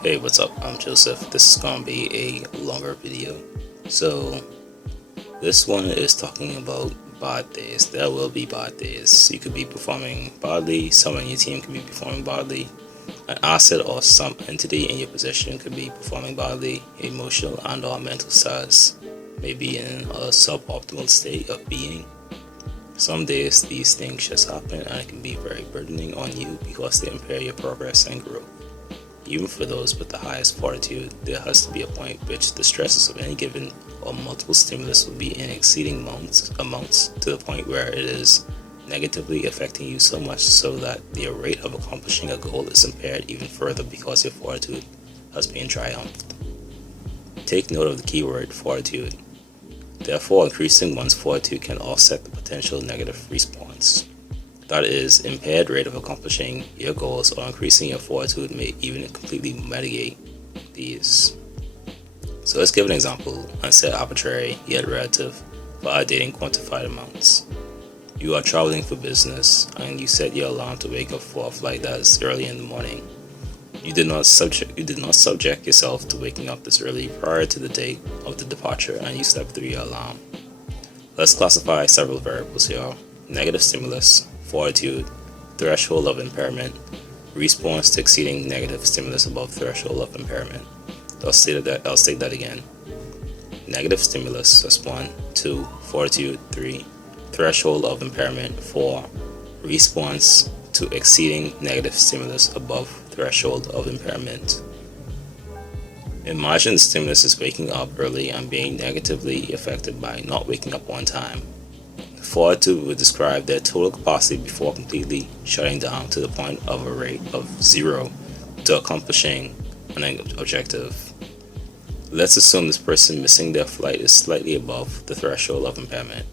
Hey, what's up? I'm Joseph. This is gonna be a longer video. So, this one is talking about bad days. There will be bad days. You could be performing badly, someone in your team could be performing badly, an asset or some entity in your possession could be performing badly, emotional and or mental status may be in a suboptimal state of being. Some days these things just happen and it can be very burdening on you because they impair your progress and growth. Even for those with the highest fortitude, there has to be a point which the stresses of any given or multiple stimulus will be in exceeding amounts to the point where it is negatively affecting you so much so that your rate of accomplishing a goal is impaired even further because your fortitude has been triumphed. Take note of the keyword fortitude. Therefore, increasing one's fortitude can offset the potential negative response. That is, impaired rate of accomplishing your goals or increasing your fortitude may even completely mitigate these. So let's give an example and set arbitrary yet relative validating quantified amounts. You are traveling for business and you set your alarm to wake up for a flight that is early in the morning. You did not subject yourself to waking up this early prior to the date of the departure and you slept through your alarm. Let's classify several variables here: negative stimulus, fortitude, threshold of impairment, response to exceeding negative stimulus above threshold of impairment. I'll state that again. Negative stimulus, that's 1, 2, fortitude, 3, threshold of impairment, 4, response to exceeding negative stimulus above threshold of impairment. Imagine the stimulus is waking up early and being negatively affected by not waking up on time. Fortitude would describe their total capacity before completely shutting down to the point of a rate of 0 to accomplishing an objective. Let's assume this person missing their flight is slightly above the threshold of impairment.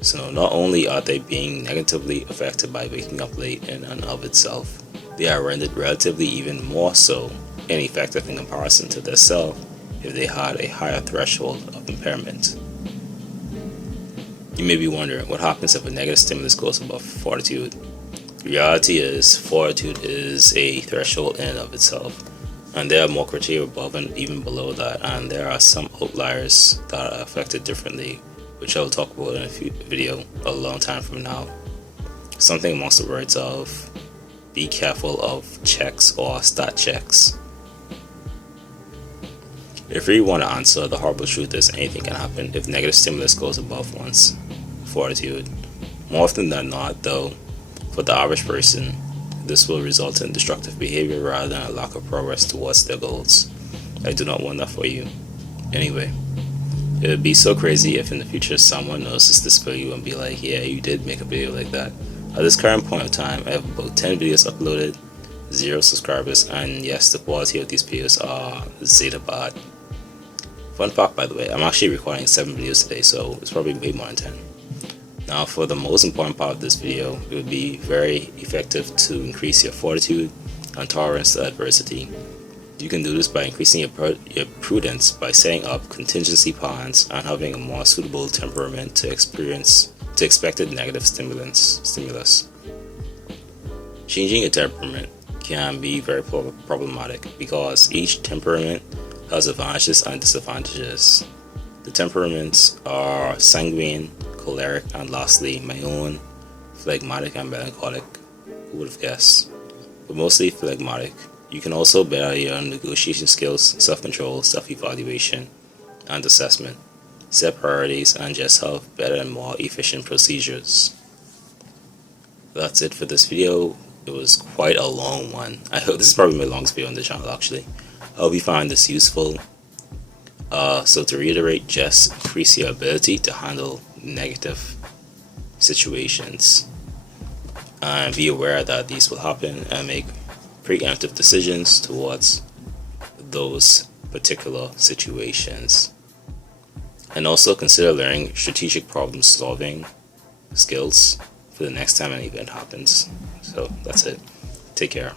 So not only are they being negatively affected by waking up late in and of itself, they are rendered relatively even more so ineffective in comparison to their self if they had a higher threshold of impairment. You may be wondering what happens if a negative stimulus goes above fortitude. The reality is fortitude is a threshold in and of itself, and there are more criteria above and even below that, and there are some outliers that are affected differently, which I will talk about in a video a long time from now. Something amongst the words of be careful of checks or stat checks. If you want to answer, the horrible truth is anything can happen if negative stimulus goes above one's fortitude. More often than not, though, for the average person, this will result in destructive behavior rather than a lack of progress towards their goals. I do not want that for you. Anyway, it would be so crazy if in the future someone notices this video and be like, yeah, you did make a video like that. At this current point of time, I have about 10 videos uploaded, 0 subscribers, and yes, the quality of these videos are zeta bad. Fun fact, by the way, I'm actually recording 7 videos today, so it's probably way more than 10. Now, for the most important part of this video, it would be very effective to increase your fortitude and tolerance to adversity. You can do this by increasing your prudence by setting up contingency plans and having a more suitable temperament to expected negative stimulus. Changing your temperament can be very problematic because each temperament has advantages and disadvantages. The temperaments are sanguine, choleric, and lastly my own, phlegmatic and melancholic. Who would have guessed? But mostly phlegmatic. You can also better your negotiation skills, self-control, self-evaluation, and assessment, set priorities, and just have better and more efficient procedures. That's it for this video. It was quite a long one. I hope this is probably my longest video on the channel actually. I hope you find this useful. So to reiterate, just increase your ability to handle negative situations and be aware that these will happen and make preemptive decisions towards those particular situations. And also consider learning strategic problem solving skills for the next time an event happens. So that's it. Take care.